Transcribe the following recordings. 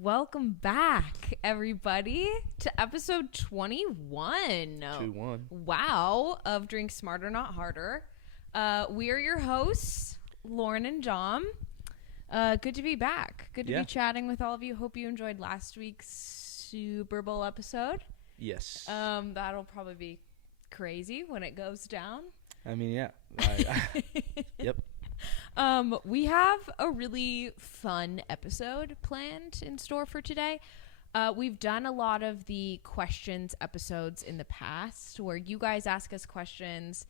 Welcome back, everybody, to episode 21. 2-1. Wow, of Drink Smarter, Not Harder. We are your hosts, Lauren and Dom. Good to be back. Good to be chatting with all of you. Hope you enjoyed last week's Super Bowl episode. Yes. That'll probably be crazy when it goes down. I mean, yeah. Yep. We have a really fun episode planned in store for today. We've done a lot of the questions episodes in the past where you guys ask us questions.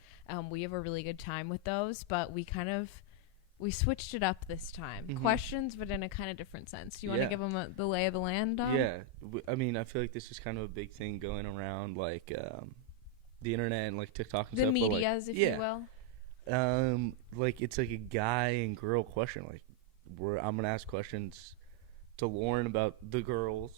We have a really good time with those, but we switched it up this time. Mm-hmm. Questions, but in a kind of different sense. Do you want to give them the lay of the land, Dom? Yeah. I mean, I feel like this is kind of a big thing going around, like the internet and like TikTok and the stuff. The medias, if you will. Like it's like a guy and girl question. Like I'm gonna ask questions to Lauren about the girls,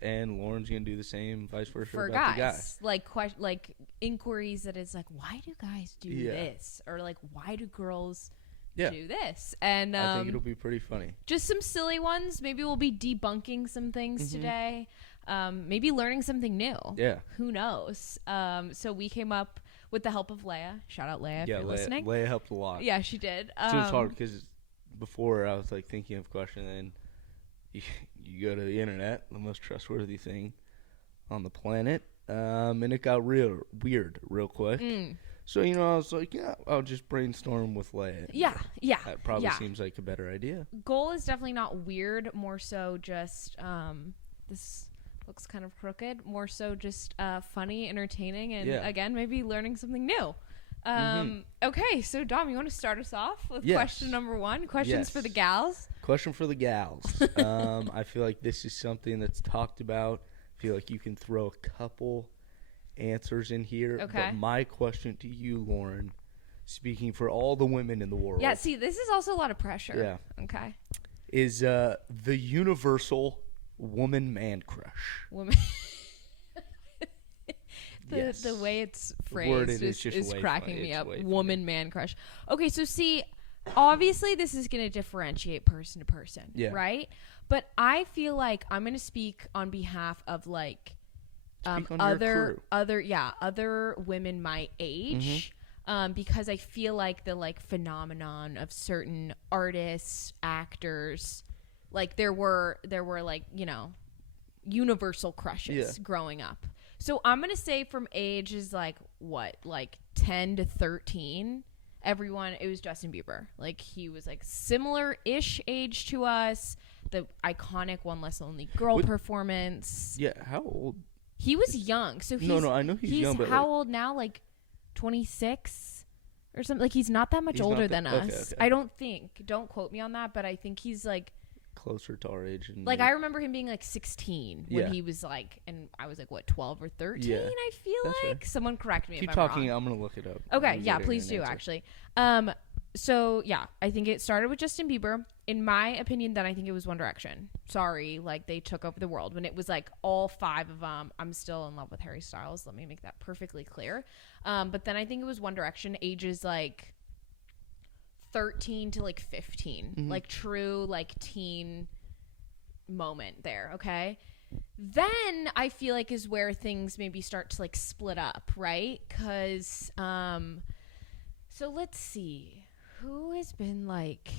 and Lauren's gonna do the same, vice versa for about guys. the guy. Like inquiries that is like, why do guys do this, or like why do girls do this? And I think it'll be pretty funny. Just some silly ones. Maybe we'll be debunking some things today. Maybe learning something new. Yeah. Who knows? So we came up with the help of Leia. Shout out Leia if you're listening. Leia helped a lot. Yeah, she did. So it's hard because before I was like thinking of a question, and then you go to the internet, the most trustworthy thing on the planet, and it got real weird real quick. So, I was like, I'll just brainstorm with Leia. Yeah. That probably seems like a better idea. Goal is definitely not weird, more so just, this looks kind of crooked, more so just funny, entertaining, and again, maybe learning something new. Okay, so Dom, you want to start us off with question number one? Questions for the gals? Question for the gals. I feel like this is something that's talked about. I feel like you can throw a couple answers in here. Okay. But my question to you, Lauren, speaking for all the women in the world. Yeah, see, this is also a lot of pressure. Yeah. Okay. Is the universal woman-man crush. The way it's phrased is cracking me up. Woman-man crush. Okay, so see, obviously this is going to differentiate person to person, right? But I feel like I'm going to speak on behalf of like other women my age. Because I feel like the like phenomenon of certain artists, actors, like there were like, universal crushes growing up. So I'm going to say from ages like 10 to 13, it was Justin Bieber. Like he was like similar-ish age to us. The iconic One Less Lonely Girl performance. Yeah, how old? He was young. So he's I know he's young, but how old now? Like 26 or something. Like he's not that much older than us. Okay. I don't quote me on that, but I think he's like closer to our age. And like I remember him being like 16 when he was like, and I was like, what, 12 or 13? I feel like. Right. Someone correct me if I'm talking, wrong. I'm going to look it up. Okay, yeah, please do, actually. So, yeah, I think it started with Justin Bieber. In my opinion, then I think it was One Direction. Sorry, like, they took over the world. When it was, like, all five of them, I'm still in love with Harry Styles. Let me make that perfectly clear. But then I think it was One Direction, ages, like, 13 to, like, 15. Like, true, like, teen moment there, okay? Then I feel like is where things maybe start to, like, split up, right? Because, so let's see. Who has been like?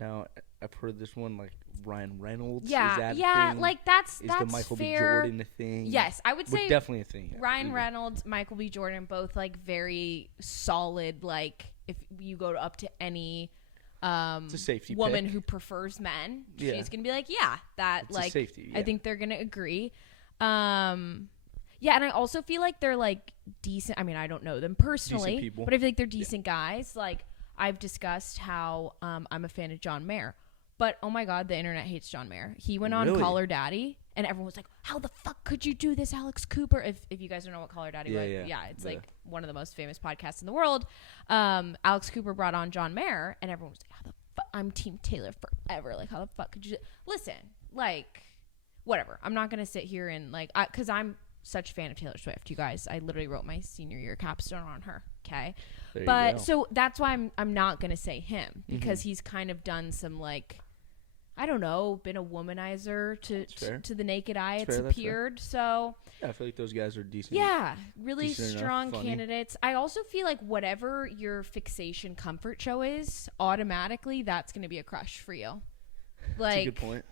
Now I've heard this one like Ryan Reynolds. Yeah, is that yeah, a thing? Like that's the Michael fair. B. Jordan a thing? Yes, I would say definitely a thing. Ryan Reynolds, Michael B. Jordan, both like very solid. Like if you go up to any it's a safety woman pick. Who prefers men, she's gonna be like, it's like safety. Yeah. I think they're gonna agree. Yeah, and I also feel like they're, like, decent. I mean, I don't know them personally, but I feel like they're decent guys. Like, I've discussed how I'm a fan of John Mayer. But, oh, my God, the internet hates John Mayer. He went on Call Her Daddy, and everyone was like, how the fuck could you do this, Alex Cooper? If you guys don't know what Call Her Daddy was, it's, like, one of the most famous podcasts in the world. Alex Cooper brought on John Mayer, and everyone was like, how the fuck? I'm Team Taylor forever. Like, how the fuck could you? Listen, like, whatever. I'm not going to sit here and, like, because I'm such a fan of Taylor Swift, you guys. I literally wrote my senior year capstone on her. Okay, but so that's why I'm not gonna say him because he's kind of done some like I don't know, been a womanizer to the naked eye. It's appeared. So yeah, I feel like those guys are decent. Yeah, really strong candidates. I also feel like whatever your fixation comfort show is, automatically that's going to be a crush for you. Like, that's a good point.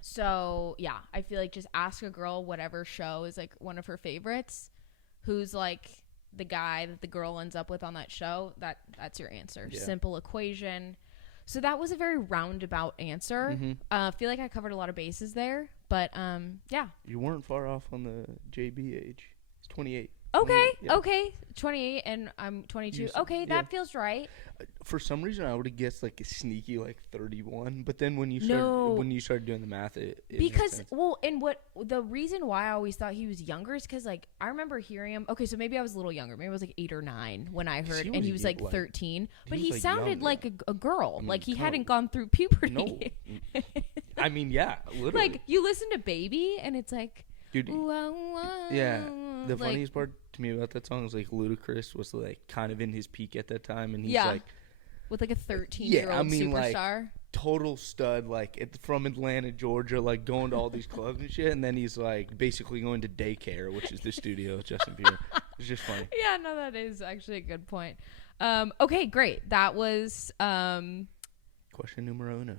So yeah, I feel like just ask a girl whatever show is like one of her favorites, who's like the guy that the girl ends up with on that show. That's your answer. Yeah. Simple equation. So that was a very roundabout answer. Mm-hmm. I feel like I covered a lot of bases there, but yeah. You weren't far off on the JB age. It's 28. Okay, yeah. Okay. 28 and I'm 22. That feels right. For some reason, I would have guessed like a sneaky like 31, but then when you started doing the math, it because and what the reason why I always thought he was younger is because like I remember hearing him. Okay, so maybe I was a little younger. Maybe I was like 8 or 9 when I heard, and he was like 13. But he sounded like a girl. Like he hadn't gone through puberty. No. I mean, yeah, literally. Like you listen to Baby, and it's like, dude. Yeah, the funniest part to me about that song is like Ludacris was like kind of in his peak at that time, and he's like with like a 13-year-old superstar, like, total stud, like from Atlanta, Georgia, like going to all these clubs and shit, and then he's like basically going to daycare, which is the studio with Justin Bieber. It's just funny. Yeah, no, that is actually a good point. Okay, great. That was question numero uno.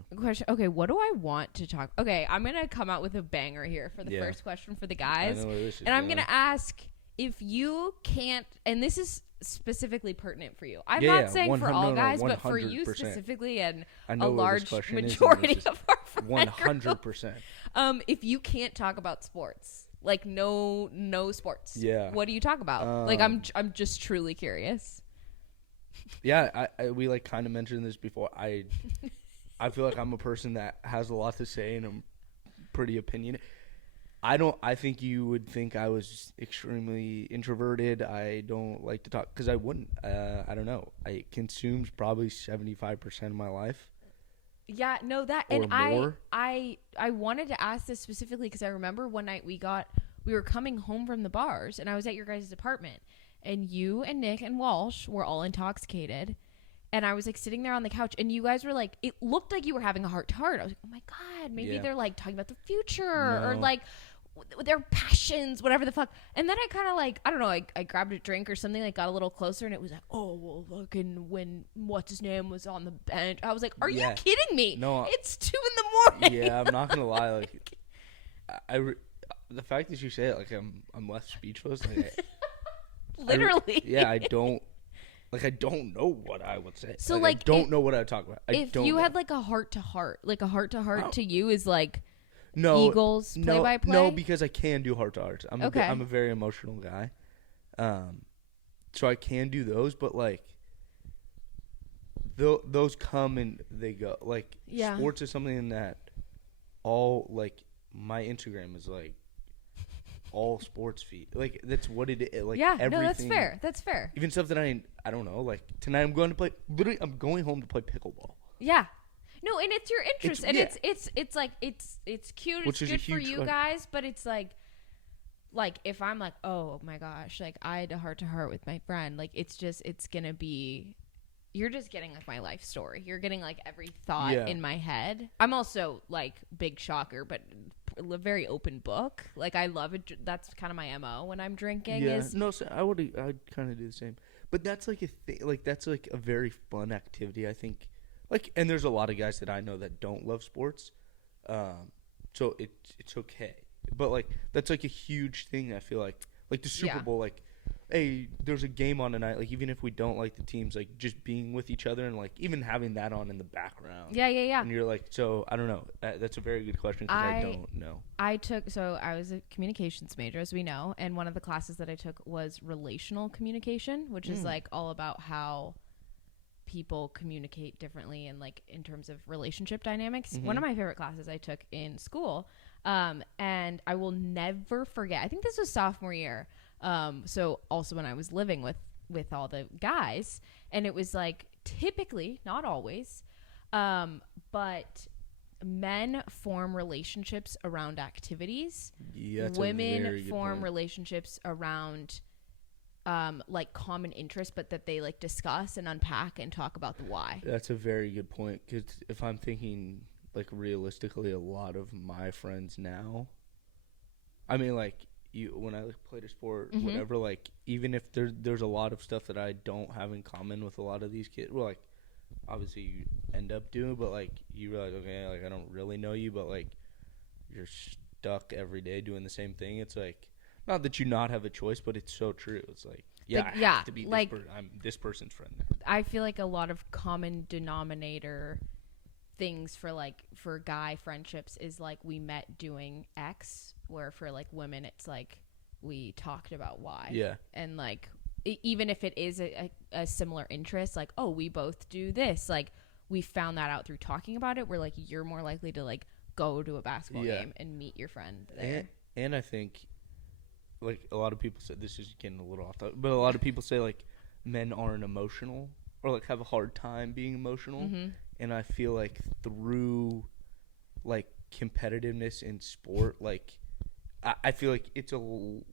Okay, what do I want to talk? Okay, I'm gonna come out with a banger here for the first question for the guys, and I'm gonna ask if you can't. And this is specifically pertinent for you. I'm not saying for all guys, but for you specifically, and a large majority of our friend 100%. If you can't talk about sports, like no sports, what do you talk about? Like I'm just truly curious. Yeah, we like kind of mentioned this before. I feel like I'm a person that has a lot to say and I'm pretty opinionated. I think you would think I was extremely introverted. I don't like to talk because I wouldn't. I don't know. It consumes probably 75% of my life. Yeah, no, that or and more. I wanted to ask this specifically because I remember one night we were coming home from the bars and I was at your guys' apartment. And you and Nick and Walsh were all intoxicated. And I was like sitting there on the couch and you guys were like, it looked like you were having a heart to heart. I was like, oh my God, maybe they're like talking about the future or like their passions, whatever the fuck. And then I kind of like, I don't know, I grabbed a drink or something, like got a little closer and it was like, oh, well, fucking when what's his name was on the bench. I was like, are you kidding me? No. It's 2 a.m. Yeah, I'm not going to lie. Like, the fact that you say it, like I'm left speechless. Like, literally. I don't know what I would say. So like I don't know what I would talk about. If you had like a heart to heart, to you is like Eagles play by play. No, because I can do heart to hearts. I'm a very emotional guy. So I can do those, but like those come and they go. Like sports is something that all like my Instagram is like all sports feed. Like that's what it is. Like everything. No, that's fair. Even stuff that I don't know. Like tonight I'm going home to play pickleball. Yeah. No, and it's your interest, it's like it's cute. Which it's good for you guys, but it's like if I'm like, oh my gosh, like I had a heart to heart with my friend, like it's gonna be. You're just getting like my life story. You're getting like every thought in my head. I'm also like big shocker, but a very open book. Like I love it. That's kind of my MO when I'm drinking. Yeah, I'd kind of do the same. But that's like a thing. Like that's like a very fun activity. I think. Like, and there's a lot of guys that I know that don't love sports, so it's okay. But like that's like a huge thing. I feel like the Super Bowl, like. Hey, there's a game on tonight. Like, even if we don't like the teams, like, just being with each other and, like, even having that on in the background. Yeah. And you're like, so, I don't know. That's a very good question because I don't know. I was a communications major, as we know, and one of the classes that I took was relational communication, which is, like, all about how people communicate differently and, like, in terms of relationship dynamics. Mm-hmm. One of my favorite classes I took in school, and I will never forget. I think this was sophomore year. So also when I was living with all the guys, and it was like typically, not always, but men form relationships around activities. Yeah, women form relationships around like common interest, but that they like discuss and unpack and talk about the why. That's a very good point, because if I'm thinking like realistically, a lot of my friends now. I mean, like when I like played a sport, whatever. Like even if there's a lot of stuff that I don't have in common with a lot of these kids. Well, like obviously you end up doing, but like you realize, okay, like I don't really know you, but like you're stuck every day doing the same thing. It's like not that you not have a choice, but it's so true. It's like I have to be this I'm this person's friend now. I feel like a lot of common denominator things for guy friendships is like we met doing X, where for like women it's like we talked about Y. Yeah. And like even if it is a similar interest, like, oh, we both do this, like we found that out through talking about it, where like you're more likely to like go to a basketball game and meet your friend there. And I think like a lot of people say, this is getting a little off topic, but a lot of people say like men aren't emotional or like have a hard time being emotional. And I feel like through like competitiveness in sport, like I feel like it's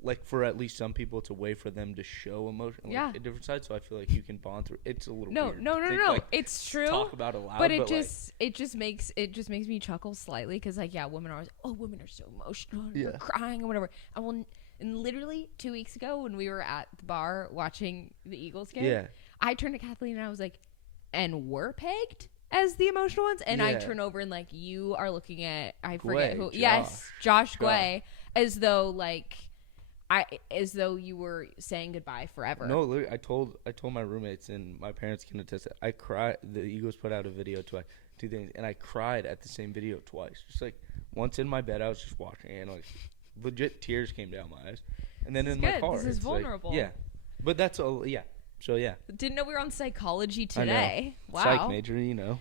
like for at least some people, it's a way for them to show emotion, like a different side. So I feel like you can bond through. It's a little weird. No. Like, it's true. Talk about it loud, but it just makes me chuckle slightly because like women are always, women are so emotional, they're crying or whatever. And literally 2 weeks ago when we were at the bar watching the Eagles game, I turned to Kathleen and I was like, "And we're pegged as the emotional ones?" And I turn over and like you are looking at forget who. Josh Guay, as though you were saying goodbye forever. No, literally, I told my roommates and my parents can attest that I cried. The Eagles put out a video twice, two things, and I cried at the same video twice. Just like once in my bed, I was just watching it, and like legit tears came down my eyes, and then in my car, this is vulnerable. Like, but that's all. Yeah. So didn't know we were on psychology today. Wow. Psych major, you know.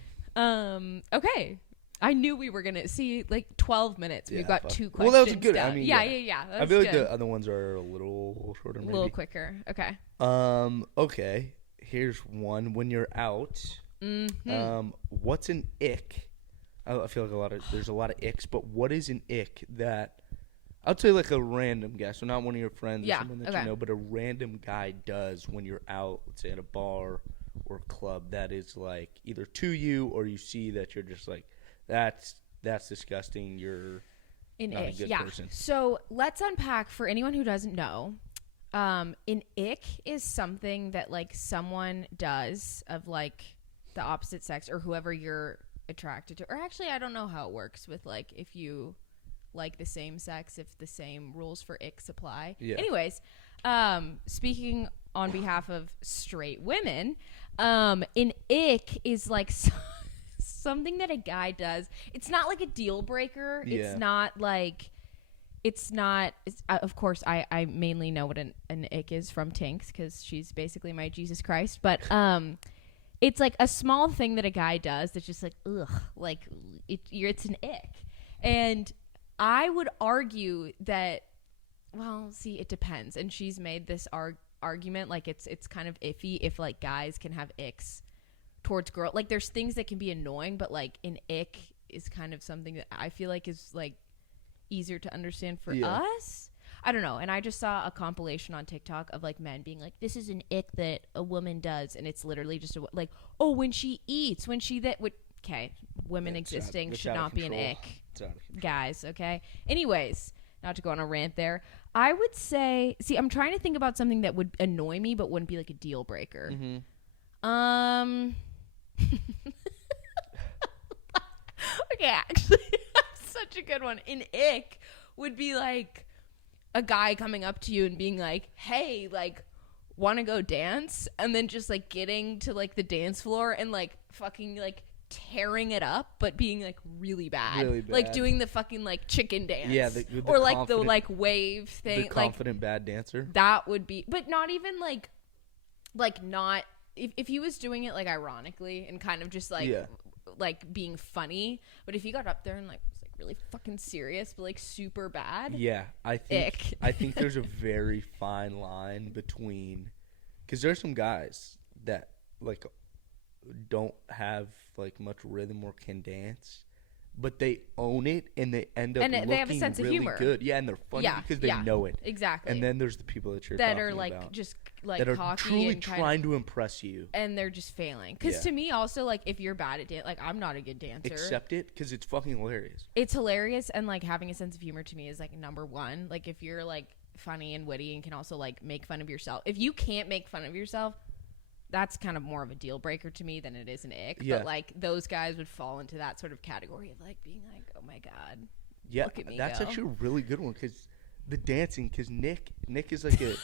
Okay. I knew we were gonna see like 12 minutes. We've got 2 questions. Well, that was good. Down. I mean, I feel like the other ones are a little shorter, maybe. A little quicker. Okay. Okay. Here's one. When you're out, what's an ick? I feel like there's a lot of icks, but what is an ick that I'd say like a random guy, so not one of your friends or someone that you know, but a random guy does when you're out, let's say at a bar or club, that is like either to you or you see that you're just like, that's disgusting, you're not a good person. So let's unpack for anyone who doesn't know. An ick is something that like someone does of like the opposite sex or whoever you're attracted to. Or actually, I don't know how it works with like if you like the same sex, if the same rules for icks apply. Anyways, speaking on behalf of straight women, an ick is like something that a guy does. It's not like a deal breaker. It's not like of course I mainly know what an ick is from Tinks because she's basically my Jesus Christ, but it's like a small thing that a guy does that's just like ugh, like it's an ick. And I would argue that, well, see, it depends. And she's made this argument like it's kind of iffy if like guys can have icks towards girls. Like there's things that can be annoying, but like an ick is kind of something that I feel like is like easier to understand for us. I don't know. And I just saw a compilation on TikTok of like men being like, this is an ick that a woman does. And it's literally just like, oh, when she eats, when she that would. Okay, women existing should not be an ick, guys, okay? Anyways, not to go on a rant there, I would say, see, I'm trying to think about something that would annoy me but wouldn't be like a deal breaker. Okay, actually, that's such a good one. An ick would be like a guy coming up to you and being like, hey, like, want to go dance? And then just like getting to like the dance floor and like fucking like tearing it up, but being like really bad. Like doing the fucking like chicken dance, or like the like wave thing, the confident like, bad dancer. That would be, but not even like not if he was doing it like ironically and kind of just like like being funny, but if he got up there and like was like really fucking serious but like super bad, I think there's a very fine line between, because there's some guys that like don't have like much rhythm or can dance, but they own it and they end up looking they have a sense of really humor. good. Yeah, and they're funny because they know it. Exactly. And then there's the people that you're that talking are like about, just like that are cocky truly and trying to impress you, and they're just failing. Because to me, also, like, if you're bad at dance, like, I'm not a good dancer. Accept it because it's fucking hilarious. It's hilarious, and like having a sense of humor to me is like number one. Like, if you're like funny and witty and can also like make fun of yourself. If you can't make fun of yourself, that's kind of more of a deal breaker to me than it is an ick. Yeah. But like those guys would fall into that sort of category of like being like, oh my God. Yeah, look at me that's go. actually a really good one because the dancing, because Nick is like a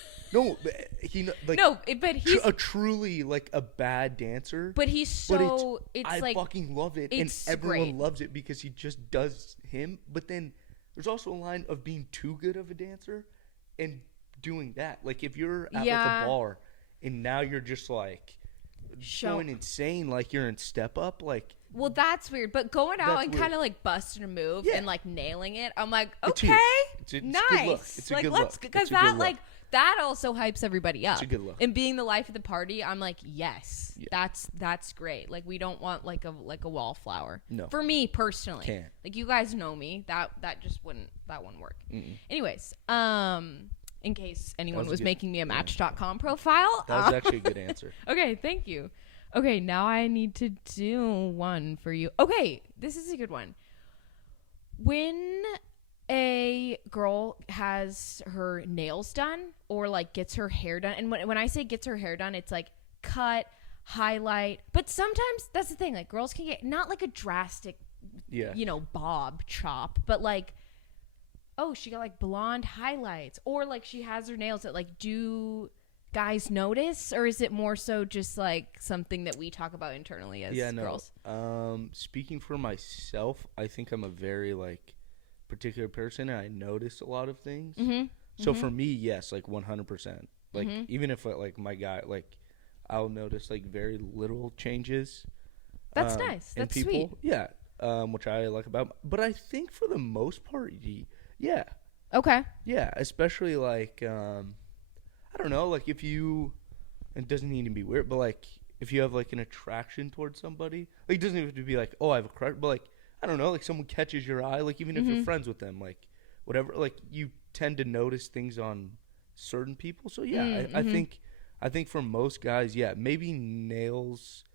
but he's a truly like a bad dancer. But he's so I like fucking love it, and everyone loves it because he just does him. But then there's also a line of being too good of a dancer and doing that. Like if you're at like a bar. And now you're just like going insane, like you're in Step Up, like. Well, that's weird, but going out and kind of like busting a move and like nailing it, I'm like, okay, it's nice. Good look. It's like, a good look. Because that like that also hypes everybody up. It's a good look. And being the life of the party, I'm like, yes, that's great. Like we don't want like a wallflower. No. For me personally, can't. Like you guys know me, that just wouldn't work. Mm-mm. Anyways, in case anyone was making me a Match.com profile. That was actually a good answer. Okay, thank you. Okay, now I need to do one for you. Okay, this is a good one. When a girl has her nails done or like gets her hair done, and when I say gets her hair done, it's like cut, highlight. But sometimes that's the thing, like girls can get not like a drastic, bob chop, but like, oh, she got like blonde highlights, or like she has her nails that like, do guys notice, or is it more so just like something that we talk about internally as girls? Speaking for myself, I think I'm a very like particular person, and I notice a lot of things. Mm-hmm. So for me, yes, like 100%. Like even if like my guy, like I'll notice like very little changes. That's nice. That's people. Sweet. Yeah, which I like about. But I think for the most part, yeah. Okay. Yeah, especially like I don't know, like if you, it doesn't need to be weird, but like if you have like an attraction towards somebody, like it doesn't have to be like, oh, I have a crush, but like I don't know, like someone catches your eye, like even if you're friends with them, like whatever, like you tend to notice things on certain people. So yeah, I think for most guys, yeah, maybe nails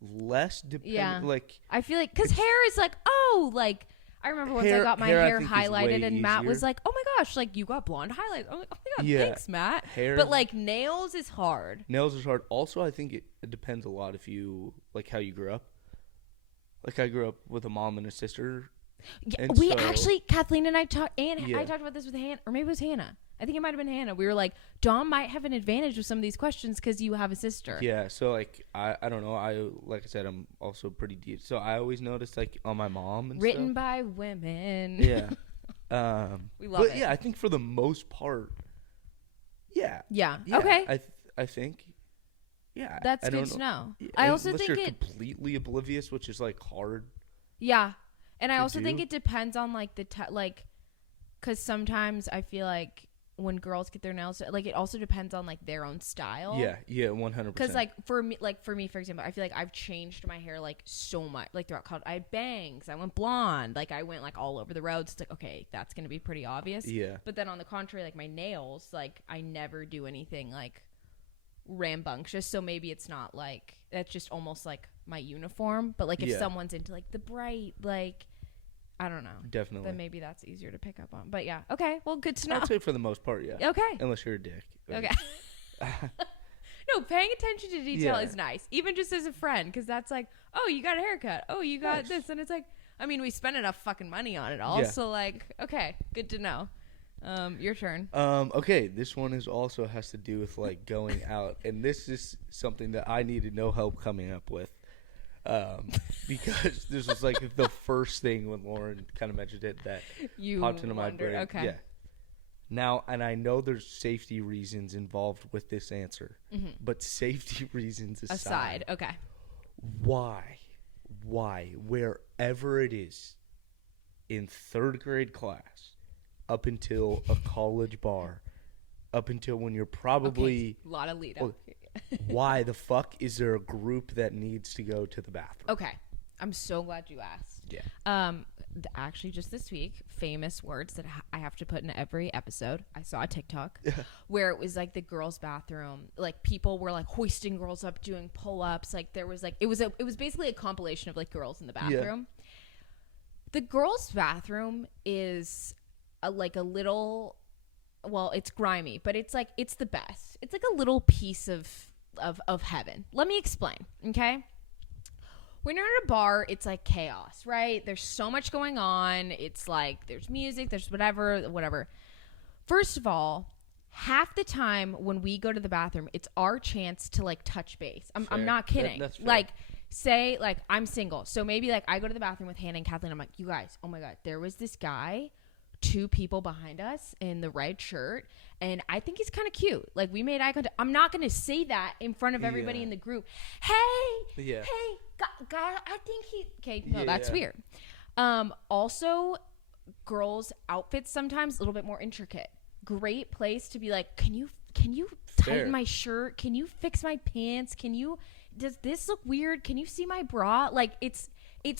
less depending. Like I feel like because hair is like, oh, like. I remember once I got my hair highlighted and Matt was like, oh my gosh, like you got blonde highlights. I'm like, oh my God, thanks, Matt. But like nails is hard. Also, I think it depends a lot if you, like how you grew up. Like I grew up with a mom and a sister. Yeah, we actually, Kathleen and I talked, I talked about this with Hannah, or maybe it was Hannah. I think it might have been Hannah. We were like, Dom might have an advantage with some of these questions because you have a sister. Yeah, so like I don't know. Like I said, I'm also pretty deep. So I always noticed like on my mom and written stuff. by women. Yeah. We love it. Yeah, I think for the most part, yeah. Okay. I think. Yeah. That's good to know. Yeah, I also unless think you're completely oblivious, which is like hard. Yeah. And I also think it depends on like because sometimes I feel like when girls get their nails, like it also depends on like their own style. Yeah, 100%. Because like for me, for example, I feel like I've changed my hair like so much. Like throughout college, I had bangs, I went blonde, like I went like all over the roads. It's like, okay, that's gonna be pretty obvious. Yeah. But then on the contrary, like my nails, like I never do anything like rambunctious. So maybe it's not like that's just almost like my uniform. But like if someone's into like the bright, like. I don't know. Definitely. Then maybe that's easier to pick up on. But yeah. Okay. Well, good to know. I'd say for the most part, yeah. Okay. Unless you're a dick. Okay. No, paying attention to detail is nice. Even just as a friend. Because that's like, oh, you got a haircut. Oh, you got this. And it's like, I mean, we spend enough fucking money on it all. Yeah. So like, okay. Good to know. Your turn. Okay. This one also has to do with like going out. And this is something that I needed no help coming up with. Because this was like the first thing when Lauren kind of mentioned it that popped into my brain. Okay. Yeah. Now, and I know there's safety reasons involved with this answer, but safety reasons aside. Okay. Why, wherever it is, in third grade class, up until a college bar, up until when you're probably a lot of lead up. Why the fuck is there a group that needs to go to the bathroom? Okay. I'm so glad you asked. Yeah. Actually, just this week, famous words that I have to put in every episode. I saw a TikTok where it was like the girls' bathroom. Like people were like hoisting girls up, doing pull-ups. Like there was like it was basically a compilation of like girls in the bathroom. Yeah. The girls' bathroom is like a little. Well, it's grimy, but it's like it's the best. It's like a little piece of heaven. Let me explain. Okay. When you're at a bar, it's like chaos, right? There's so much going on. It's like there's music, there's whatever. First of all, half the time when we go to the bathroom, it's our chance to like touch base. I'm not kidding. That's fair. Like say like I'm single. So maybe like I go to the bathroom with Hannah and Kathleen. I'm like, you guys, oh my God, there was this guy, 2 people behind us in the red shirt, and I think he's kind of cute. Like we made eye contact. I'm not going to say that in front of everybody in the group. Hey, guy, I think he. Okay, no, that's weird. Also, girls' outfits sometimes a little bit more intricate. Great place to be like, can you tighten my shirt? Can you fix my pants? Does this look weird? Can you see my bra? Like it's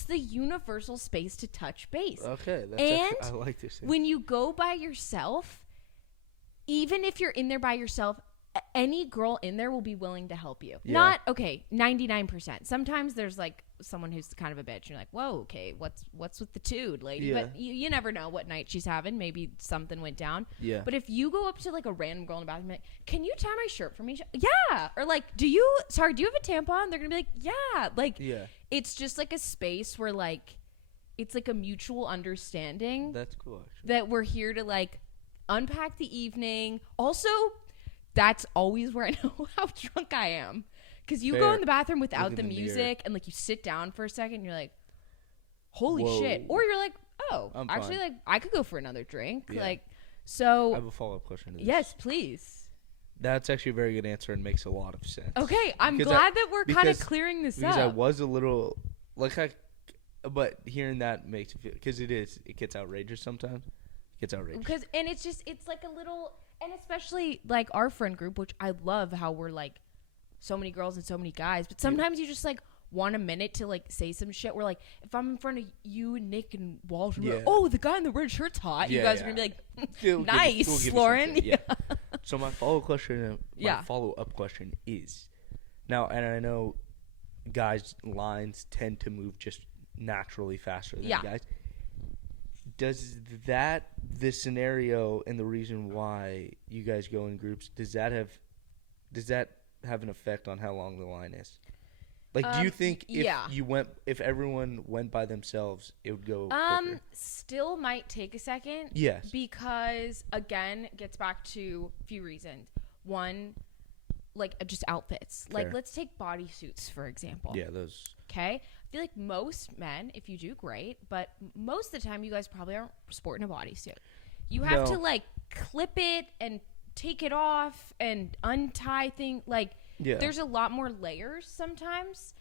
the universal space to touch base. Okay, I like this thing. When you go by yourself, even if you're in there by yourself, any girl in there will be willing to help you. Yeah. Not, 99%. Sometimes there's like someone who's kind of a bitch. You're like, whoa, okay, what's with the dude, lady? Yeah. But you never know what night she's having. Maybe something went down. Yeah. But if you go up to like a random girl in the bathroom, like, can you tie my shirt for me? Yeah. Or like, do you have a tampon? They're going to be like, yeah. Like, it's just like a space where like, it's like a mutual understanding. That's cool, actually. That we're here to like unpack the evening. Also, that's always where I know how drunk I am. Because you go in the bathroom without the music and like you sit down for a second and you're like, holy shit. Or you're like, oh, I'm actually fine. Like I could go for another drink. Yeah. Like, so. I have a follow-up question to this. Yes, please. That's actually a very good answer and makes a lot of sense. Okay, I'm glad that we're kind of clearing this up. Because I was a little, but hearing that makes it feel, because it gets outrageous sometimes. It gets outrageous. And it's like a little, and especially like our friend group, which I love how we're like so many girls and so many guys, but sometimes you just like want a minute to like say some shit where like if I'm in front of you, Nick, and Walter, like, oh, the guy in the red shirt's hot. You guys are gonna be like, nice, Lauren. So my follow-up question is, now, and I know guys' lines tend to move just naturally faster than guys. Does the scenario and the reason why you guys go in groups, does that have an effect on how long the line is? Like, do you think if everyone went by themselves, it would go quicker? Still might take a second. Yes. Because, again, it gets back to a few reasons. One, like, just outfits. Fair. Like, let's take bodysuits, for example. Yeah, those. Okay? I feel like most men, if you do, great. But most of the time, you guys probably aren't sporting a bodysuit. You have to, like, clip it and take it off and untie things. Like, there's a lot more layers sometimes.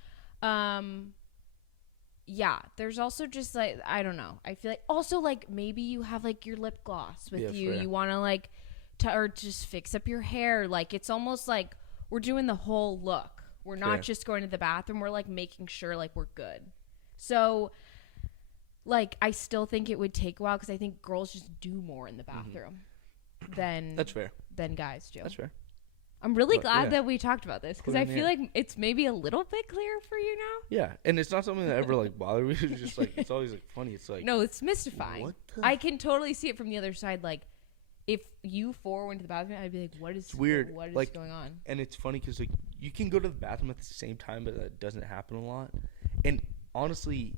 There's also just like, I don't know. I feel like also like maybe you have like your lip gloss with you. Fair. You want to like, or just fix up your hair. Like it's almost like we're doing the whole look. We're not just going to the bathroom. We're like making sure like we're good. So like I still think it would take a while because I think girls just do more in the bathroom than that's fair than guys do. That's fair. I'm really glad that we talked about this because I feel like it's maybe a little bit clearer for you now. Yeah, and it's not something that ever like bothered me. It's just like it's always like funny. It's like no, it's mystifying. I can totally see it from the other side. Like if you four went to the bathroom, I'd be like, "What is weird? What is like, going on?" And it's funny because like you can go to the bathroom at the same time, but that doesn't happen a lot. And honestly,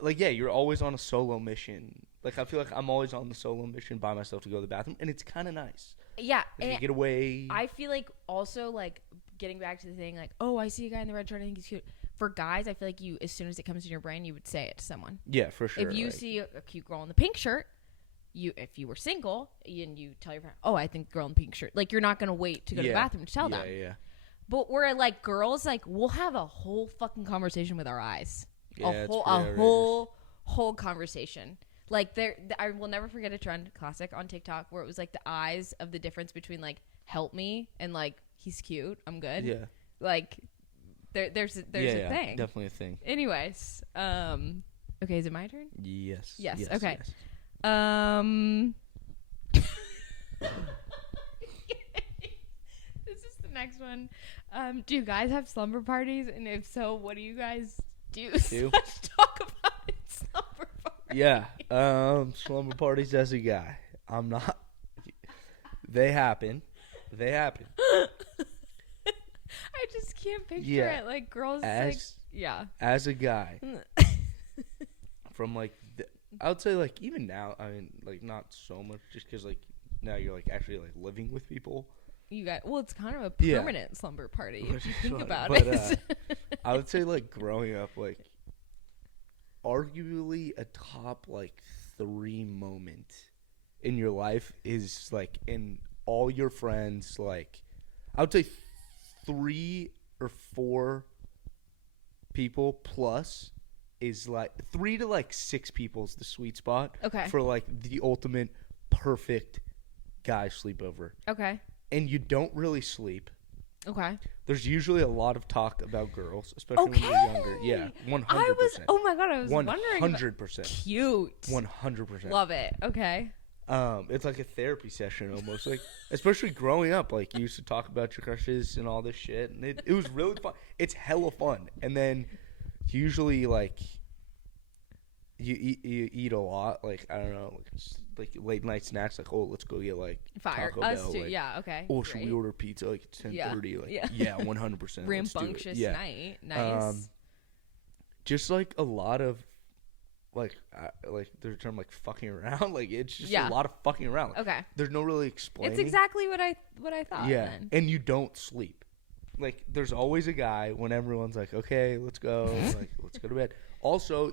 like you're always on a solo mission. Like I feel like I'm always on the solo mission by myself to go to the bathroom, and it's kind of nice. Yeah, and you get away. I feel like also like getting back to the thing like, oh, I see a guy in the red shirt, I think he's cute. For guys, I feel like you, as soon as it comes in your brain, you would say it to someone. Yeah, for sure. If you see a cute girl in the pink shirt, if you were single and you tell your friend, oh, I think the girl in the pink shirt, like you're not gonna wait to go to the bathroom to tell them. Yeah. But we're like girls, like we'll have a whole fucking conversation with our eyes. Yeah, a whole conversation. Like I will never forget a trend classic on TikTok where it was like the eyes of the difference between like help me and like he's cute, I'm good. Yeah. Like there's a thing. Definitely a thing. Anyways, okay, is it my turn? Yes. Okay. Yes. This is the next one. Do you guys have slumber parties? And if so, what do you guys do? Let's talk about it. Slumber parties. Yeah. Slumber parties as a guy. I'm not. They happen. I just can't picture it. Like girls. As a guy. From like, I would say like even now. I mean, like not so much, just because like now you're like actually like living with people. It's kind of a permanent slumber party if you think about it. I would say like growing up, like arguably a top like 3 moment in your life is like in all your friends. Like I would say 3 or 4 people plus is like 3 to like 6 people is the sweet spot. Okay. For like the ultimate perfect guy sleepover. Okay. And you don't really sleep. Okay. There's usually a lot of talk about girls, especially when you're younger. Yeah, 100%. Oh my god, I was 100%. wondering. 100%. Cute. 100%. Love it. Okay. It's like a therapy session almost. Like, especially growing up, like you used to talk about your crushes and all this shit, and it was really fun. It's hella fun. And then usually like you eat a lot. Like I don't know, like late night snacks. Like let's go get like Taco Bell. Too. Like, yeah. Okay. Should we order pizza like at 10:30? Like 100%. Rambunctious night. Nice. Just like a lot of like there's a term like fucking around. Like it's just a lot of fucking around. Like, okay. There's no really explaining. It's exactly what I thought. Yeah. Then. And you don't sleep. Like there's always a guy when everyone's like, okay, let's go. Like let's go to bed. Also,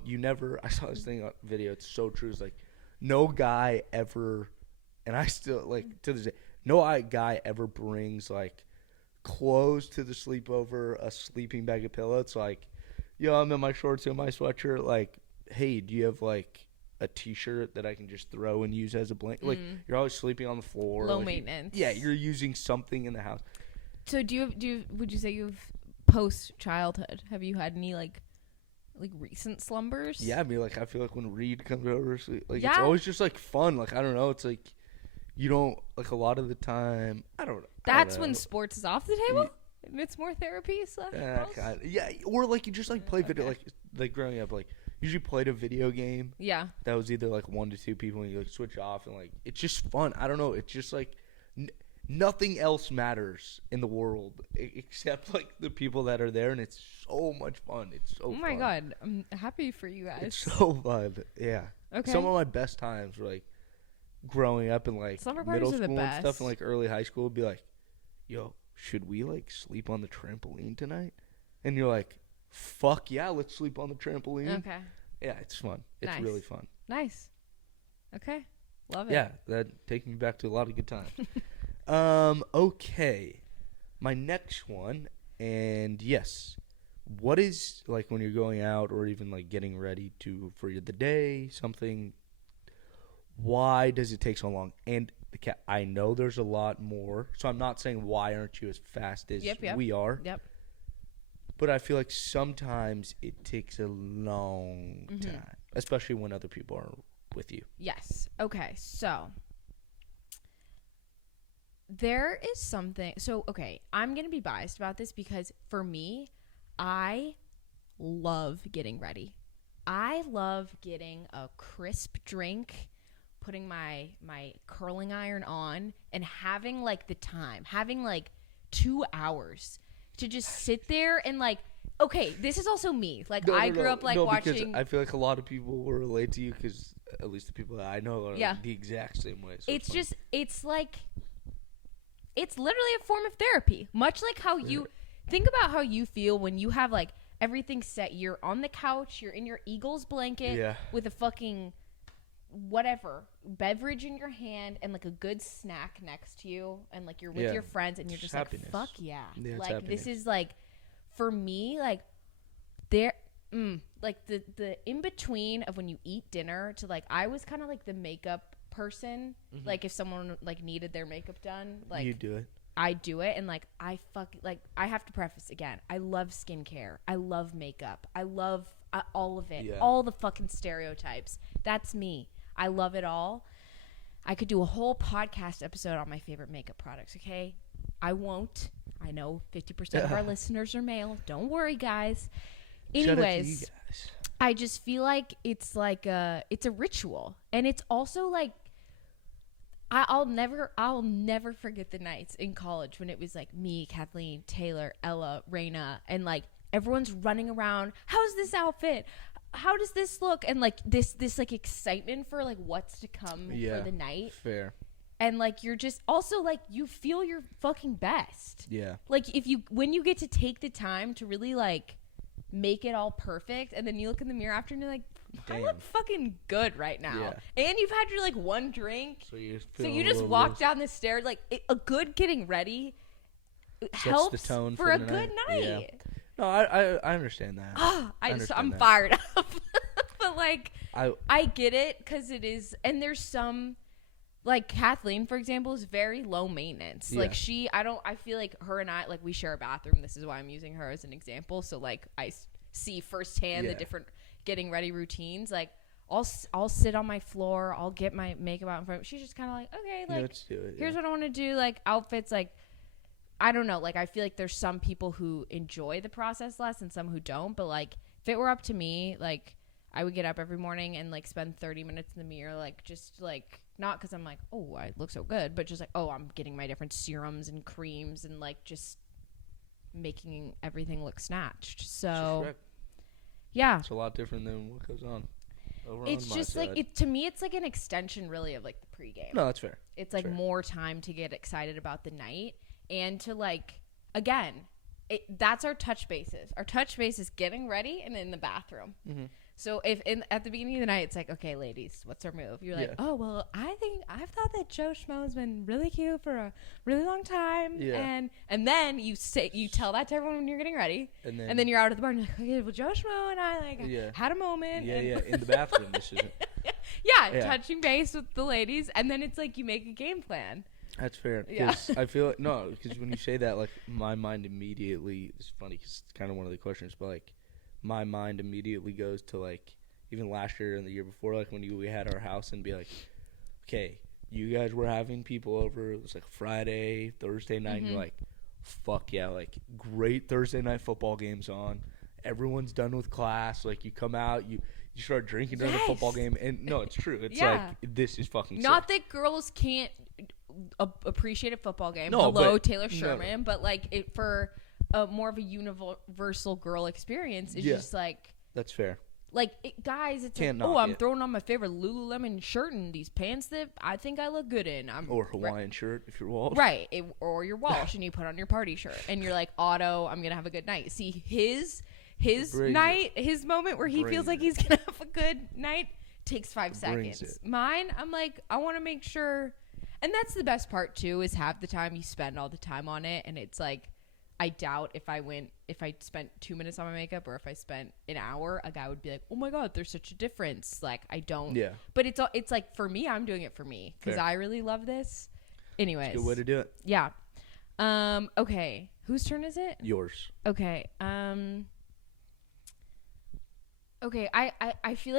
I saw this thing on video. It's so true. It's like no guy ever, and I still like to this day, no guy ever brings like clothes to the sleepover, a sleeping bag of pillows. It's like, yo, I'm in my shorts and my sweatshirt. Like, hey, do you have like a t-shirt that I can just throw and use as a blanket? Like, you're always sleeping on the floor. Low maintenance. Yeah, you're using something in the house. So would you say you've post childhood? Have you had any like recent slumbers? Yeah, I mean, like I feel like when Reed comes over, like it's always just like fun. Like I don't know, it's like you don't like a lot of the time. I don't know. That's when sports is off the table. And it's more therapy / yeah, or like you just like play video. Like growing up, like usually played a video game. Yeah, that was either like 1 to 2 people, and you like switch off, and like it's just fun. I don't know. It's just like. Nothing else matters in the world except like the people that are there, and it's so much fun. It's so fun. Oh my god, I'm happy for you guys. It's so fun. Yeah. Okay. Some of my best times were like growing up in like middle school and stuff, and like early high school would be like, yo, should we like sleep on the trampoline tonight? And you're like, fuck yeah, let's sleep on the trampoline. Okay. Yeah, it's fun. It's really fun. Nice. Okay. Love it. Yeah, that takes me back to a lot of good times. Okay. My next one, and yes, what is like when you're going out or even like getting ready for the day, something, why does it take so long? And I know there's a lot more, so I'm not saying why aren't you as fast as we are. Yep. But I feel like sometimes it takes a long time, especially when other people are with you. Yes. Okay. So there is something. So, okay, I'm going to be biased about this because for me, I love getting ready. I love getting a crisp drink, putting my curling iron on, and having like the time, having like 2 hours to just sit there and like, okay, this is also me. Like I grew up like watching. Because I feel like a lot of people will relate to you because at least the people that I know are like the exact same way. So it's like, it's literally a form of therapy. Much like how you think about how you feel when you have like everything set. You're on the couch, you're in your Eagles blanket with a fucking whatever beverage in your hand and like a good snack next to you, and like you're with your friends and you're just happiness. Like, fuck yeah. Like happiness. This is like, for me, like there like the in between of when you eat dinner to like, I was kind of like the makeup person. Like if someone like needed their makeup done, like you do it. I do it, and like I have to preface again. I love skincare. I love makeup. I love all of it. Yeah. All the fucking stereotypes. That's me. I love it all. I could do a whole podcast episode on my favorite makeup products. Okay, I won't. I know 50% of our listeners are male. Don't worry, guys. Anyways, I just feel like it's like it's a ritual, and it's also like I'll never forget the nights in college when it was like me, Kathleen, Taylor, Ella, Raina, and like everyone's running around. How's this outfit? How does this look? And like this like excitement for like what's to come for the night. Fair. And like you're just also like you feel your fucking best. Yeah. Like when you get to take the time to really like make it all perfect, and then you look in the mirror after and you're like, I look fucking good right now. Yeah. And you've had your like one drink. So you just walk down the stairs. Like a good getting ready helps the tone for a good night. Yeah. No, I understand that. I'm fired up. But like I get it because it is, and there's some like Kathleen, for example, is very low maintenance. Yeah. Like I feel like her and I, like we share a bathroom. This is why I'm using her as an example. So like I see firsthand the different getting ready routines. Like I'll sit on my floor. I'll get my makeup out in front. She's just kind of like, okay, like let's do it. Here's what I want to do. Like outfits, like I don't know. Like I feel like there's some people who enjoy the process less and some who don't. But like if it were up to me, like I would get up every morning and like spend 30 minutes in the mirror, like just like not because I'm like, oh, I look so good, but just like, oh, I'm getting my different serums and creams and like just making everything look snatched. So yeah, it's a lot different than what goes on. It's just like to me, it's like an extension really of like the pregame. No, that's fair. It's like more time to get excited about the night and to like again, that's our touch bases. Our touch base is getting ready and in the bathroom. Mm-hmm. So if at the beginning of the night, it's like, okay, ladies, what's our move? You're like, oh, well, I've thought that Joe Schmo's been really cute for a really long time. Yeah. And then you tell that to everyone when you're getting ready. And then you're out at the bar and you're like, okay, well, Joe Schmo and I like had a moment. Yeah, in the bathroom. This isn't. Touching base with the ladies. And then it's like you make a game plan. That's fair. Because I feel because when you say that, like my mind immediately, it's funny because it's kind of one of the questions, but like, my mind immediately goes to like even last year and the year before, like when we had our house and be like, okay, you guys were having people over. It was like Friday, Thursday night, and you're like, fuck yeah, like great Thursday night football games on. Everyone's done with class. Like you come out, you start drinking during the football game, and no, it's true. It's like this is fucking. Not sick. that girls can't appreciate a football game. No, hello, Taylor Sherman, but like for more of a universal girl experience is just like that's fair. Like guys, it's like, I'm throwing on my favorite Lululemon shirt and these pants that I think I look good in. Or Hawaiian shirt if you're Walsh. Right, or you're Walsh and you put on your party shirt and you're like, Otto, I'm gonna have a good night. See his night, his moment where he feels like he's gonna have a good night takes 5 seconds. Mine, I'm like, I want to make sure, and that's the best part too, is half the time you spend all the time on it, and it's like. I doubt if I spent 2 minutes on my makeup or if I spent an hour, a guy would be like, oh my God, there's such a difference. Like I don't, but it's like for me, I'm doing it for me because I really love this. Anyways. It's a good way to do it. Yeah. Okay. Whose turn is it? Yours. Okay. Okay. I feel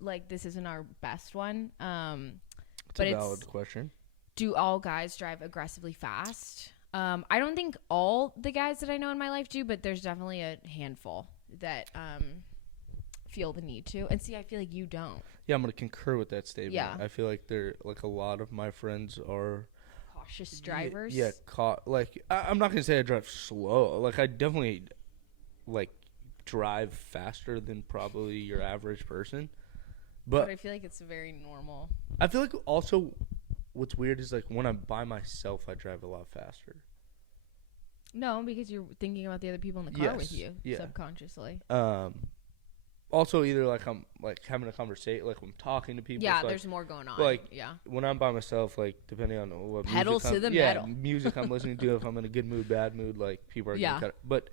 like this isn't our best one. It's a valid question. Do all guys drive aggressively fast? I don't think all the guys that I know in my life do, but there's definitely a handful that feel the need to. And see, I feel like you don't. Yeah, I'm going to concur with that statement. Yeah. I feel like a lot of my friends are cautious drivers. Yeah, I'm not going to say I drive slow. Like I definitely drive faster than probably your average person. But I feel like it's very normal. I feel like also what's weird is like when I'm by myself, I drive a lot faster. No, because you're thinking about the other people in the car with you subconsciously. Also, either like I'm like having a conversation, like I'm talking to people. Yeah, so there's more going on. Like when I'm by myself, like depending on what pedal to the metal music I'm listening to, if I'm in a good mood, bad mood, like people are gonna cut it. But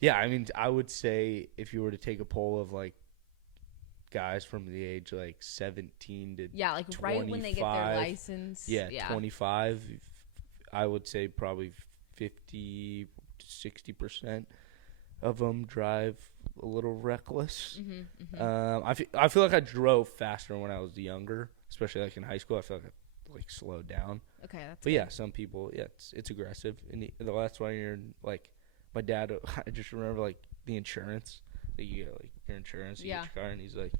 yeah, I mean, I would say if you were to take a poll of like guys from the age like 17 to like 25, right when they get their license. Yeah, 25. I would say probably 50 to 60% of them drive a little reckless. I feel like I drove faster when I was younger, especially like in high school. I feel like I like slowed down. Okay, that's but good. Yeah, some people, it's aggressive. And that's why you're like, my dad, I just remember like the insurance. Like you get like your insurance, you get your car, and he's like,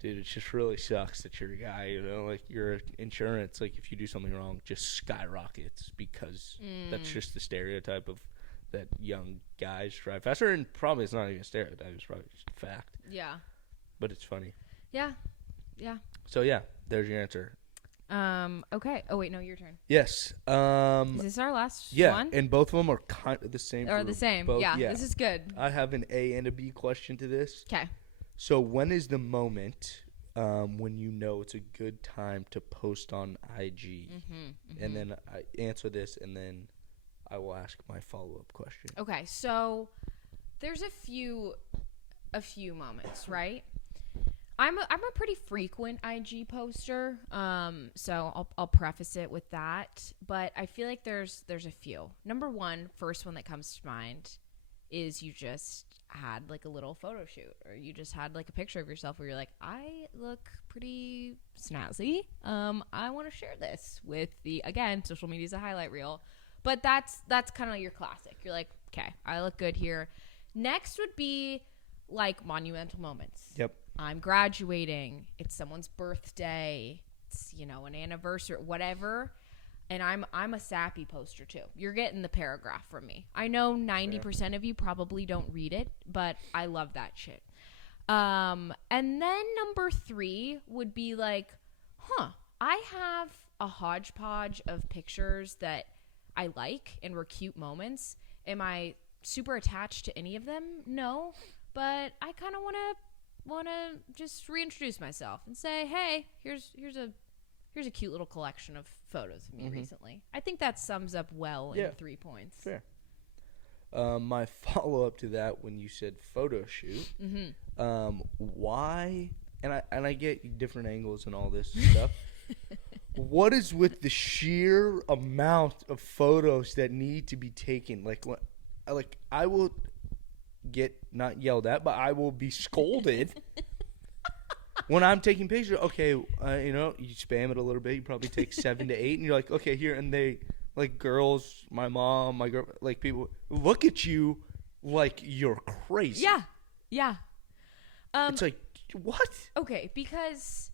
dude, it just really sucks that you're a guy, you know, like your insurance, like if you do something wrong, just skyrockets because that's just the stereotype of that young guys drive faster, and probably it's not even a stereotype, it's probably just a fact. Yeah. But it's funny. Yeah. So yeah, there's your answer. Okay. Oh wait, no, your turn. Yes. Is this our last one? Yeah, and both of them are kind of the same. Or the same. Both, yeah, this is good. I have an A and a B question to this. Okay. So when is the moment when you know it's a good time to post on IG? And then I answer this, and then I will ask my follow-up question. Okay, so there's a few moments, right? I'm a pretty frequent IG poster, so I'll preface it with that. But I feel like there's a few. Number one, first one that comes to mind is you just had like a little photo shoot, or you just had like a picture of yourself where you're like, I look pretty snazzy. I want to share this with again, social media is a highlight reel. But that's kind of like your classic. You're like, okay, I look good here. Next would be like monumental moments. Yep. I'm graduating. It's someone's birthday. It's, an anniversary, whatever. And I'm a sappy poster too. You're getting the paragraph from me. I know 90% of you probably don't read it, but I love that shit. And then number 3 would be like, I have a hodgepodge of pictures that I like and were cute moments. Am I super attached to any of them? No, but I kind of want to just reintroduce myself and say, hey, here's a cute little collection of photos of me recently. I think that sums up well in 3 points. Fair. My follow-up to that, when you said photo shoot, why? And I get different angles and all this stuff. What is with the sheer amount of photos that need to be taken? Like I will get not yelled at, but I will be scolded when I'm taking pictures. Okay, you spam it a little bit. You probably take 7 to 8, and you're like, okay, here, and they like girls, my mom, my girl, like people look at you like you're crazy. Yeah. It's like, what? Okay, because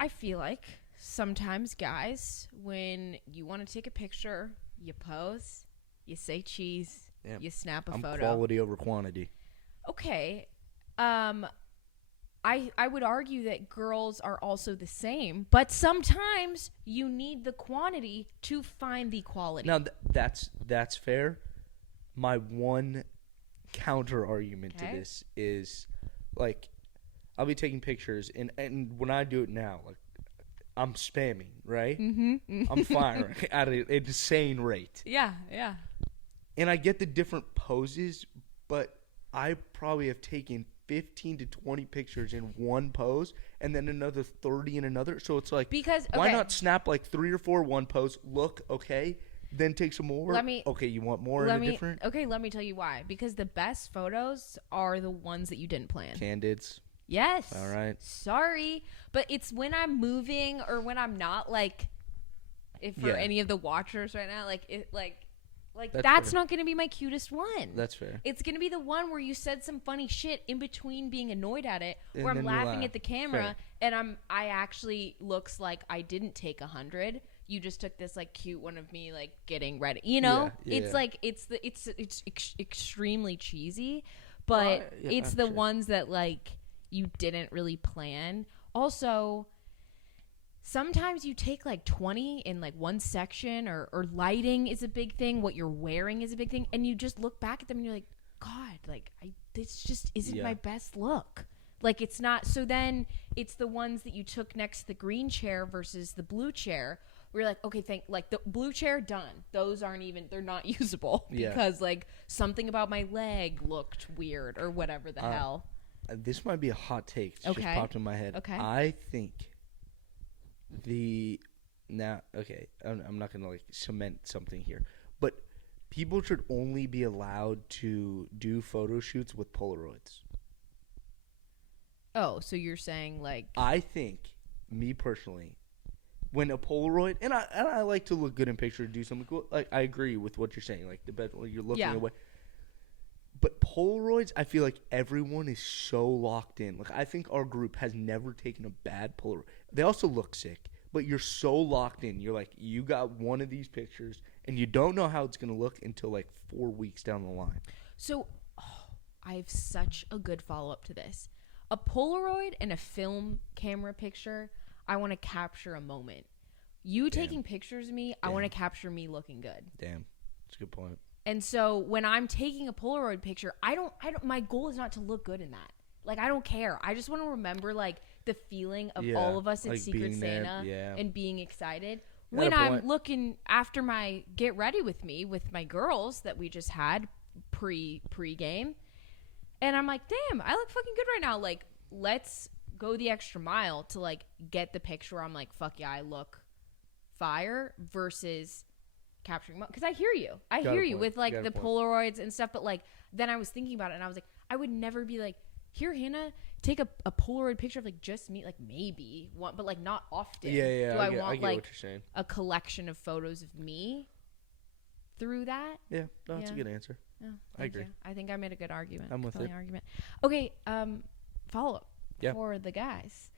I feel like sometimes guys, when you want to take a picture, you pose, you say cheese, you snap a photo. Quality over quantity. Okay. I would argue that girls are also the same, but sometimes you need the quantity to find the quality. Now that's fair. My one counter argument to this is, like, I'll be taking pictures, and when I do it now, like, I'm spamming, right? I'm firing at an insane rate. Yeah. And I get the different poses, but I probably have taken 15 to 20 pictures in one pose, and then another 30 in another. So it's like, why not snap like 3 or 4 one pose, look okay, then take some more? Okay, you want more in a different? Okay, let me tell you why. Because the best photos are the ones that you didn't plan. Candids. Yes. All right. Sorry, but it's when I'm moving or when I'm not, like, if for any of the watchers right now, that's not going to be my cutest one. That's fair. It's going to be the one where you said some funny shit in between being annoyed at it, where I'm laughing at the camera, and I actually looks like I didn't take 100. You just took this like cute one of me like getting ready. It's like it's extremely cheesy, but it's the ones that like you didn't really plan. Also, sometimes you take like 20 in like one section, or lighting is a big thing. What you're wearing is a big thing. And you just look back at them and you're like, God, like this just isn't my best look. Like it's not. So then it's the ones that you took next to the green chair versus the blue chair, where you're like, okay, like the blue chair, done. Those aren't even, they're not usable because like something about my leg looked weird or whatever the hell. This might be a hot take. It's just popped in my head. Okay. I think the now, okay, I'm not gonna like cement something here, but people should only be allowed to do photo shoots with Polaroids. Oh, so you're saying like? I think, me personally, when a Polaroid, and I like to look good in pictures, do something cool. Like I agree with what you're saying. Like the bed, when you're looking away. But Polaroids, I feel like everyone is so locked in. Like I think our group has never taken a bad Polaroid. They also look sick, but you're so locked in. You're like, you got one of these pictures, and you don't know how it's gonna look until like 4 weeks down the line. So, I have such a good follow up to this. A Polaroid and a film camera picture, I want to capture a moment. You taking pictures of me, I want to capture me looking good. Damn, that's a good point. And so when I'm taking a Polaroid picture, I don't. My goal is not to look good in that. Like I don't care. I just want to remember like the feeling of all of us at like Secret Santa and being excited. When I'm looking after my get ready with me with my girls that we just had pre-game, and I'm like, damn, I look fucking good right now. Like, let's go the extra mile to like get the picture where I'm like, fuck yeah, I look fire versus capturing, because I hear you with like the Polaroids and stuff. But like then I was thinking about it and I was like, I would never be like, here, Hannah, take a Polaroid picture of like just me, like maybe one, but like not often. Do I want like a collection of photos of me through that? Yeah, no, that's a good answer. Yeah, I agree. I think I made a good argument. I'm with it. Argument. Okay, follow up for the guys.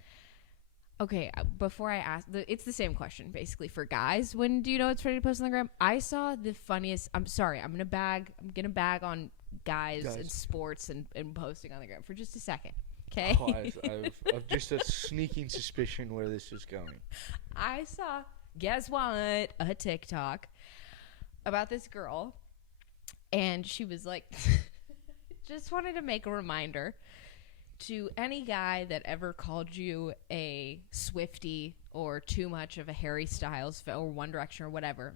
Okay, before I ask, it's the same question basically for guys. When do you know it's ready to post on the gram? I saw the funniest. I'm sorry, I'm gonna bag on guys and sports and posting on the gram for just a second. Okay. Oh, I've just a sneaking suspicion where this is going. I saw, guess what, a TikTok about this girl, and she was like, just wanted to make a reminder to any guy that ever called you a Swiftie or too much of a Harry Styles or One Direction or whatever,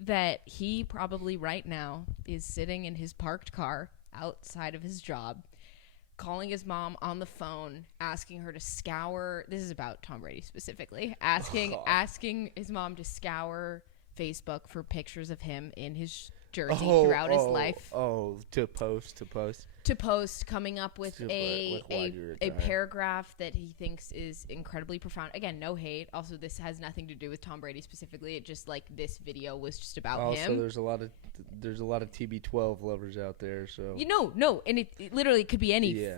that he probably right now is sitting in his parked car outside of his job, calling his mom on the phone, asking her to scour, this is about Tom Brady specifically, asking his mom to scour Facebook for pictures of him in his jersey throughout his life. To post, coming up with a paragraph that he thinks is incredibly profound. Again, no hate. Also, this has nothing to do with Tom Brady specifically. It just like this video was just about him. Also, there's a lot of TB12 lovers out there. So no, and it literally could be any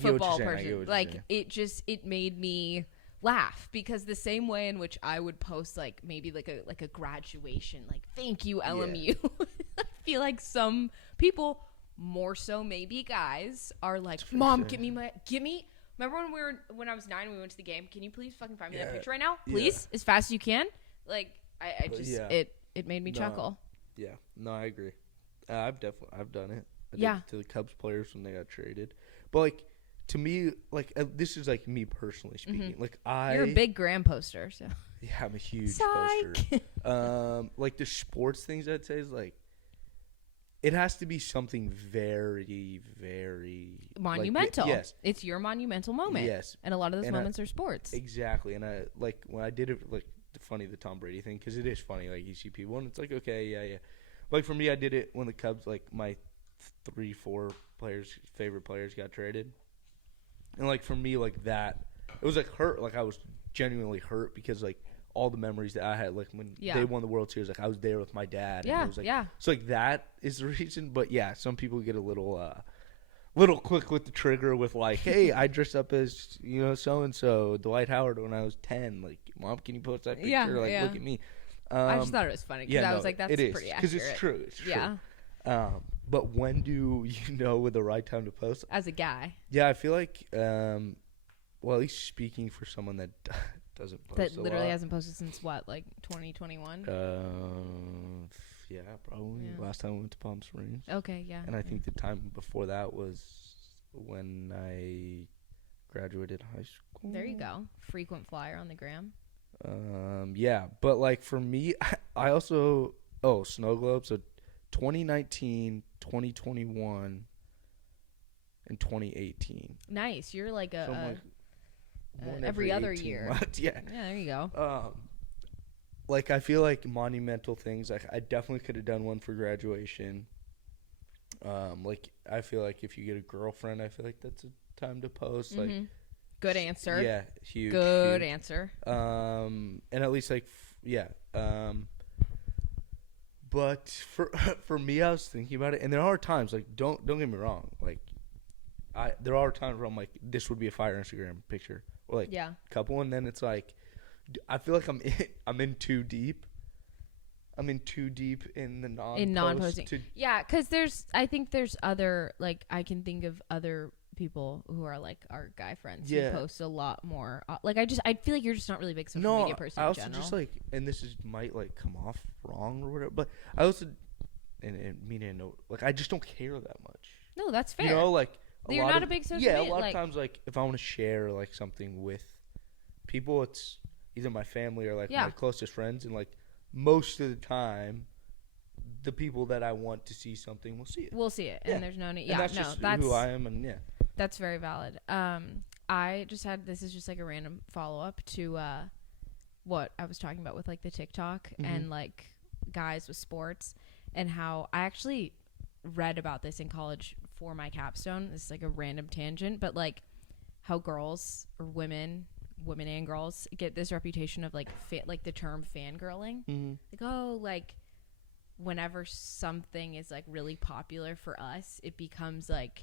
football person. Like it made me laugh, because the same way in which I would post like maybe like a graduation, like thank you LMU. I feel like some people, more so maybe guys, are like, Mom, give me. Remember when I was 9 and we went to the game? Can you please fucking find me that picture right now, please, as fast as you can? Like I just it made me chuckle. Yeah, no, I agree. I've done it. I did it to the Cubs players when they got traded, but like. To me, like this is like me personally speaking. Mm-hmm. Like you're a big gram poster, so yeah, I'm a huge poster. Like the sports things, I'd say is like it has to be something very, very monumental. Yes, it's your monumental moment. Yes, and a lot of those moments are sports. Exactly, and I like when I did it, like the Tom Brady thing, because it is funny. Like you see people, and it's like okay, yeah. Like for me, I did it when the Cubs, like my 3-4 favorite players got traded. And, like, for me, like, that, it was, like, hurt. Like, I was genuinely hurt because, like, all the memories that I had, like, when they won the World Series, like, I was there with my dad. Yeah, and it was, like, yeah. So, like, that is the reason. But, yeah, some people get a little quick with the trigger with, like, hey, I dressed up as, so-and-so, Dwight Howard when I was 10. Like, Mom, can you post that picture? Look at me. I just thought it was funny because I was like, that's pretty accurate. Because it's true. Yeah. But when do you know when the right time to post? As a guy. Yeah, I feel like, at least speaking for someone that doesn't post that literally hasn't posted since what, like 2021? Yeah, probably. Yeah. Last time we went to Palm Springs. Okay, yeah. And I think the time before that was when I graduated high school. There you go. Frequent flyer on the gram. Yeah, but like for me, I also snow globe. So 2019, 2021, and 2018. Nice. You're like every other year. Months. Yeah. Yeah, there you go. like I feel like monumental things. Like I definitely could have done one for graduation. Like I feel like if you get a girlfriend, I feel like that's a time to post. Mm-hmm. Like, good answer. Yeah, huge. Good huge. Answer. And at least like but for me, I was thinking about it, and there are times like don't get me wrong, like there are times where I'm like, this would be a fire Instagram picture, or like couple, and then it's like, I feel like I'm in too deep. I'm in too deep in the non-posting. Yeah, because I think there's other, like, I can think of other people who are like our guy friends who post a lot more. Like, I feel like you're just not really a big social media person. I also in general. just like, and this might like come off wrong or whatever, but I also, and meaning no, like I just don't care that much. No, that's fair. You know, like you're not a big social media. Yeah, a lot of times, like if I want to share like something with people, it's either my family or like my closest friends, and like most of the time, the people that I want to see something will see it. We'll see it, and there's no need. Yeah, that's who I am, and that's very valid. I just had, this is just like a random follow up to what I was talking about with like the TikTok and like guys with sports, and how I actually read about this in college for my capstone. This is like a random tangent, but like how girls or women and girls get this reputation of like like the term fangirling. Like, oh, like whenever something is like really popular for us, it becomes like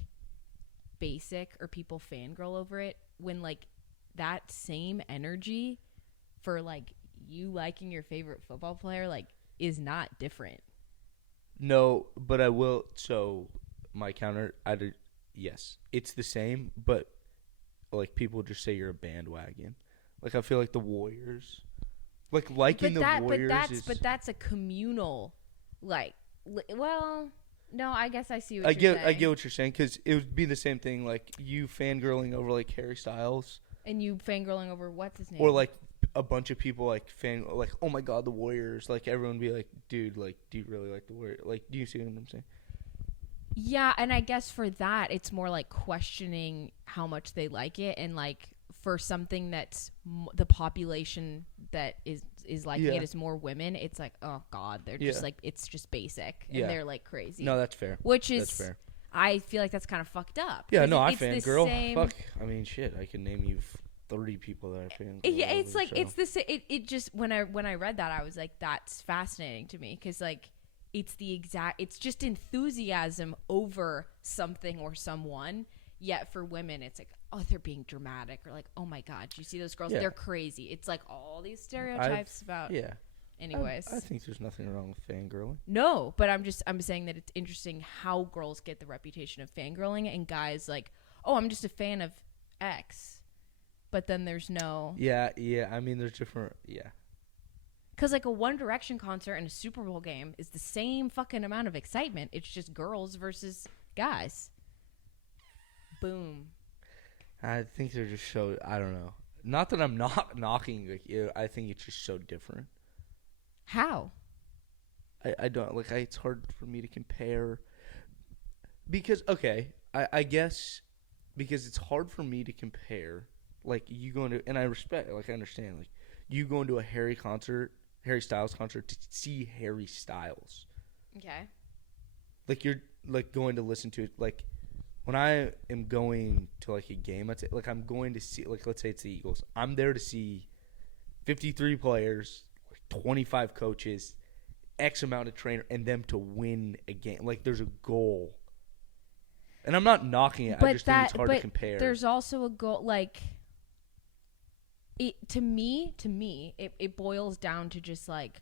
basic, or people fangirl over it, when like that same energy for like you liking your favorite football player like is not different. No, but I will. So my counter, yes, it's the same, but like people just say you're a bandwagon. Like I feel like the Warriors, like liking the Warriors, but that's a communal, like. Well, no, I guess I see what you're saying. I get what you're saying, because it would be the same thing, like you fangirling over like Harry Styles, and you fangirling over what's his name, or like a bunch of people like oh my god, the Warriors, like everyone be like, dude, like do you really like the Warriors? Like, do you see what I'm saying? Yeah, and I guess for that, it's more like questioning how much they like it, and like for something that's the population that is liking it is more women. It's like, oh god, they're just like, it's just basic, and they're like crazy. No, that's fair. That's fair. I feel like that's kind of fucked up. Yeah, no, I fangirl. Fuck, I mean, shit, I can name you 30 people that I fangirl. Yeah, it's like it's this. It just when I read that, I was like, that's fascinating to me, because like. It's just enthusiasm over something or someone. Yet for women, it's like, oh, they're being dramatic, or like, oh my god, do you see those girls? They're crazy. It's like all these stereotypes about. Yeah. Anyways, I think there's nothing wrong with fangirling. No, but I'm saying that it's interesting how girls get the reputation of fangirling, and guys like, oh, I'm just a fan of X, but then there's no. Yeah. I mean, there's different. Yeah. Because, like, a One Direction concert and a Super Bowl game is the same fucking amount of excitement. It's just girls versus guys. Boom. I think they're just so, I don't know. Not that I'm not knocking, like, I think it's just so different. How? I don't, like, it's hard for me to compare. Because, okay, I guess, because it's hard for me to compare, like, you going to, and I respect, like, I understand, like, you going to a Harry Styles concert to see Harry Styles. Okay. Like, you're like going to listen to it. Like, when I am going to like a game, like I'm going to see, like, let's say it's the Eagles. I'm there to see 53 players, 25 coaches, X amount of trainer, and them to win a game. Like, there's a goal. And I'm not knocking it. I just think it's hard to compare. There's also a goal, like. To me, it boils down to just like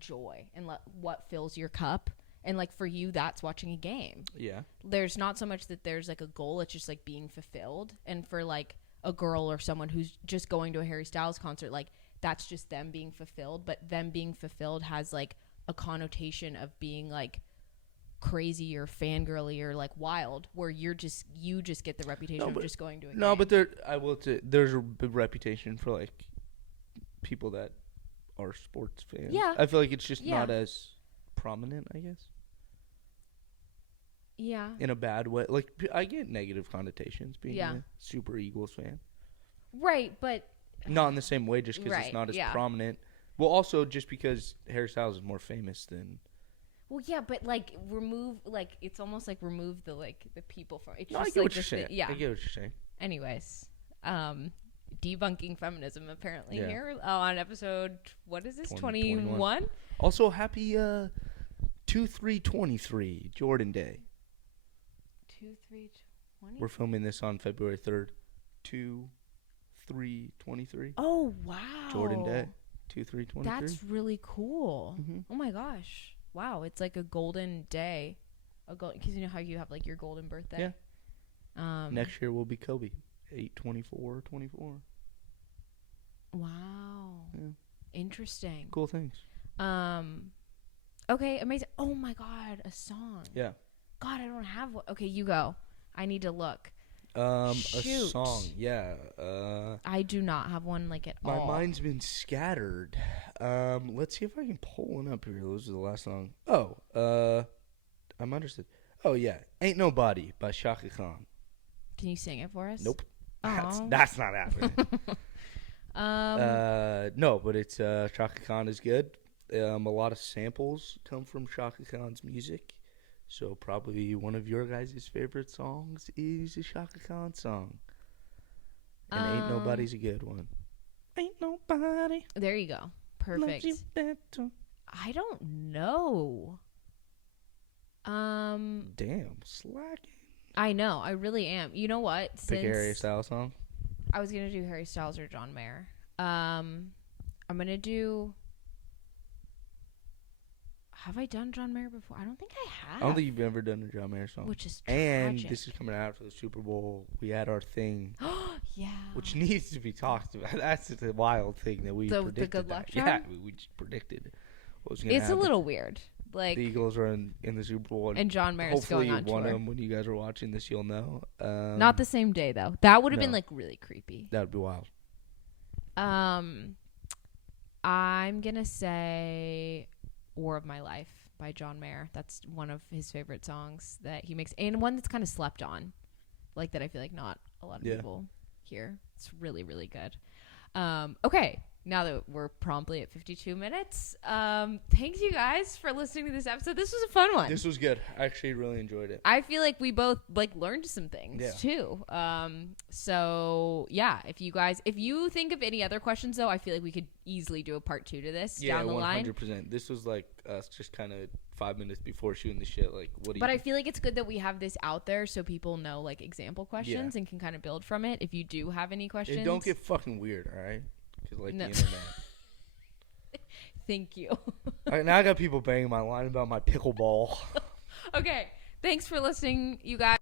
joy and what fills your cup, and like for you, that's watching a game. Yeah. There's not so much that there's like a goal; it's just like being fulfilled. And for like a girl or someone who's just going to a Harry Styles concert, like that's just them being fulfilled. But them being fulfilled has like a connotation of being like crazy or fangirly or like wild, where you just get the reputation of just going to a game. But there's a big reputation for like people that are sports fans. Yeah, I feel like it's just not as prominent, I guess. Yeah, in a bad way. Like, I get negative connotations being a super Eagles fan. Right, but not in the same way, just because it's not as prominent. Well, also just because Harry Styles is more famous than. Well, yeah, but it's almost like remove the people from. It's no, just I get what you're saying. Yeah, I get what you're saying. Anyways, debunking feminism apparently here on episode. What is this? 21. Also, happy 2/3/23 Jordan Day. 2/3/20. We're filming this on February 3rd. 2/3/23. Oh wow! Jordan Day. 2/3/23. That's really cool. Mm-hmm. Oh my gosh! Wow, it's like a golden day, because you know how you have like your golden birthday. Yeah. Next year will be Kobe. 8/24/24. Wow. Yeah. Interesting. Cool things. Okay, amazing. Oh my God, a song. Yeah. God, I don't have one. Okay, you go. I need to look. A song. Yeah. I do not have one at all. My mind's been scattered. Let's see if I can pull one up here. Those are the last song. Oh, I'm understood. Oh yeah, Ain't Nobody by Shaka Khan. Can you sing it for us? Nope. That's not happening. No, but it's Shaka Khan is good. A lot of samples come from Shaka Khan's music. So probably one of your guys' favorite songs is a Shaka Khan song. And Ain't Nobody's a good one. Ain't nobody. There you go. Perfect. I don't know. Damn, slacking. I know. I really am. You know what? Pick a Harry Styles song. I was gonna do Harry Styles or John Mayer. I'm gonna do. Have I done John Mayer before? I don't think I have. I don't think you've ever done a John Mayer song. Which is tragic. And this is coming out for the Super Bowl. We had our thing. Yeah. Which needs to be talked about. That's the wild thing that we predicted. The good luck charm? Yeah, we just predicted what was going to happen. It's a little weird. The Eagles are in the Super Bowl. And John Mayer's going on tour. Hopefully one of them, when you guys are watching this, you'll know. Not the same day, though. That would have been, really creepy. That would be wild. I'm going to say War of My Life by John Mayer. That's one of his favorite songs that he makes. And one that's kind of slept on. That I feel like not a lot of people hear. It's really, really good. Okay. Now that we're promptly at 52 minutes, thanks you guys for listening to this episode. This was a fun one. This was good. I actually really enjoyed it. I feel like we both learned some things too. So yeah, if you think of any other questions though, I feel like we could easily do a part 2 to this down the line. Yeah, 100%. This was us just kind of 5 minutes before shooting the shit. What do you? But I feel like it's good that we have this out there so people know example questions and can kind of build from it. If you do have any questions, and don't get fucking weird, all right? No. The internet. Thank you. All right, now I got people banging my line about my pickleball. Okay. Thanks for listening, you guys.